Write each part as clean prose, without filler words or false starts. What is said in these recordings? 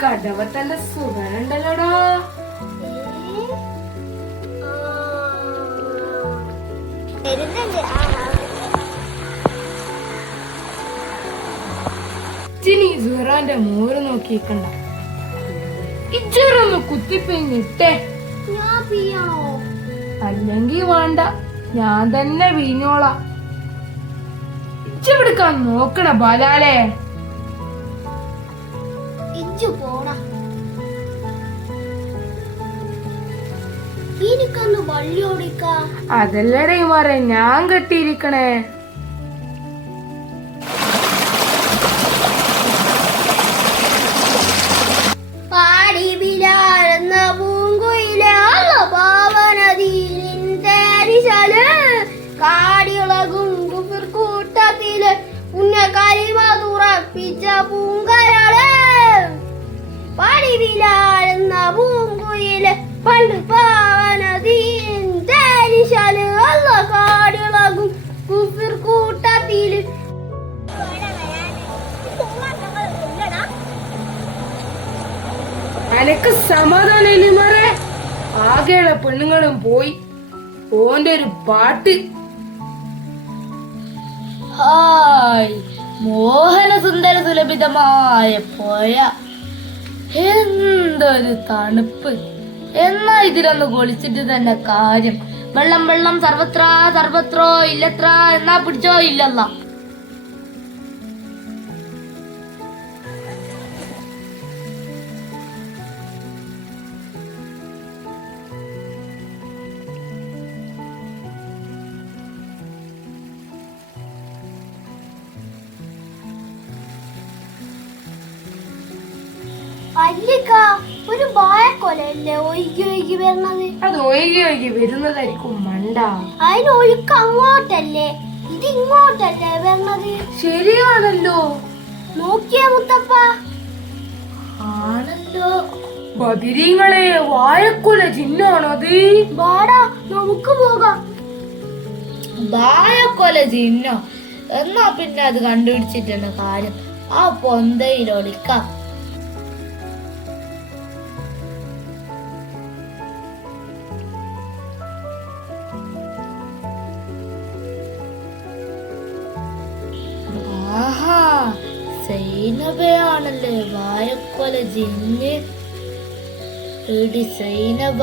കടവത്തല്ല സുഖനുണ്ടല്ലോടോ. സുഹറാന്റെ മോര് നോക്കിക്കണ്ട. ഇച്ചൊരൊന്ന് കുത്തിപ്പിഞ്ഞിട്ടേ. അല്ലെങ്കി വേണ്ട, ഞാൻ തന്നെ വീഞ്ഞോളാം. ഇച്ചെടുക്കാൻ നോക്കണ ബാലാലേ. അതല്ലടേ മാറേ ഞാൻ കെട്ടിയിരിക്കണേ. പാടി വിലാഴുന്ന പൂങ്കുയിലെ പാവനദീനിന്തരിശല് കാടിളകും കൂട്ടത്തില് പുണ്യകരിമ തുറപ്പിച്ച പൂങ്കരള്. പാടി വിലാഴുന്ന പൂങ്കുയില് പണ്ട് പാവനദീനിന്തരിശല് കാടിളകും കൂട്ടത്തില്. അനക്ക് സമാധാനം മാറേ. ആകെയുള്ള പെണ്ണുങ്ങളും പോയി. ഓന്റെ ഒരു പാട്ട്. ഹായ് മോഹന സുന്ദര സുലഭിതമായ പോയ എന്തൊരു തണുപ്പ്. എന്നാ ഇതിലൊന്ന് കൊളിച്ചിട്ട് തന്നെ കാര്യം. വെള്ളം വെള്ളം സർവത്ര സർവത്രോ ഇല്ലത്ര എന്നാ പിടിച്ചോ ഇല്ലല്ല. ഒരു വാഴക്കൊലല്ലേ ഒഴുകി ഒഴുകി വരുന്നത്? അത് ഒഴുകി ഒഴുകി വരുന്നതായിരിക്കും മണ്ട. അതിന് ഒഴുക്ക് അങ്ങോട്ടല്ലേ, ഇത് ഇങ്ങോട്ടല്ലേ വരുന്നത്? ശരിയാണല്ലോ. നോക്കിയേ മുത്തപ്പ. ആണല്ലോ. ബദിരിങ്ങളെ വാഴക്കൊല ചിഹ്നാണത്. വാടാ നമുക്ക് പോകാം. വാഴക്കൊല ചിഹ്നോ? എന്നാ പിന്നെ അത് കണ്ടുപിടിച്ചിട്ടുണ്ട് കാര്യം. ആ പൊന്തയിലൊളിക്കാം. ആഹാ, സൈനബയാണല്ലേ വാഴക്കൊല ജിന്ന്. എടി സൈനബ,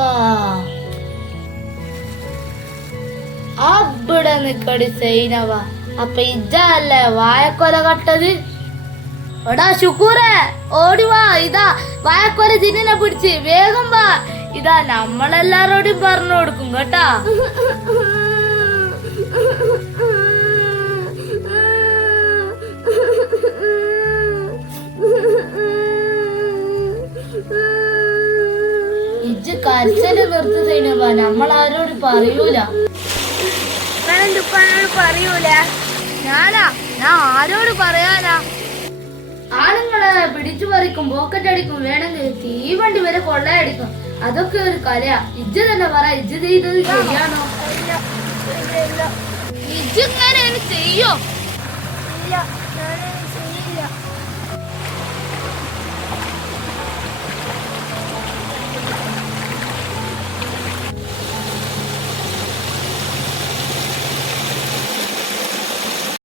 അവിടെ നിക്കടി സൈനബ. അപ്പൊ ഇജല്ലേ വാഴക്കൊല കട്ടത്? എടാ ശുക്കൂറേ, ഓടിവാ. ഇതാ വാഴക്കൊല ജിന്നിനെ പിടിച്ച് വേഗം വാ. ഇതാ നമ്മളെല്ലാരോടും പറഞ്ഞു കൊടുക്കും കേട്ടാ. ഇജ്ജ് കരച്ചല് നിർത്തി സൈനബ, നമ്മളാരോട് പറയൂല. പറയൂല. ഞാൻ ആരോട് പറയാനാ? ആണുങ്ങളെ പിടിച്ചു പറിക്കും, പോക്കറ്റ് അടിക്കും, വേണമെങ്കിൽ തീവണ്ടി വരെ കൊള്ളയടിക്കും. അതൊക്കെ ഒരു കലയാ. ഇജ്ജ് തന്നെ പറ, ഇജ്ജ് ചെയ്തത് ശരിയാണോ? ഇജ്ജ് ഇങ്ങനെ ചെയ്യോ?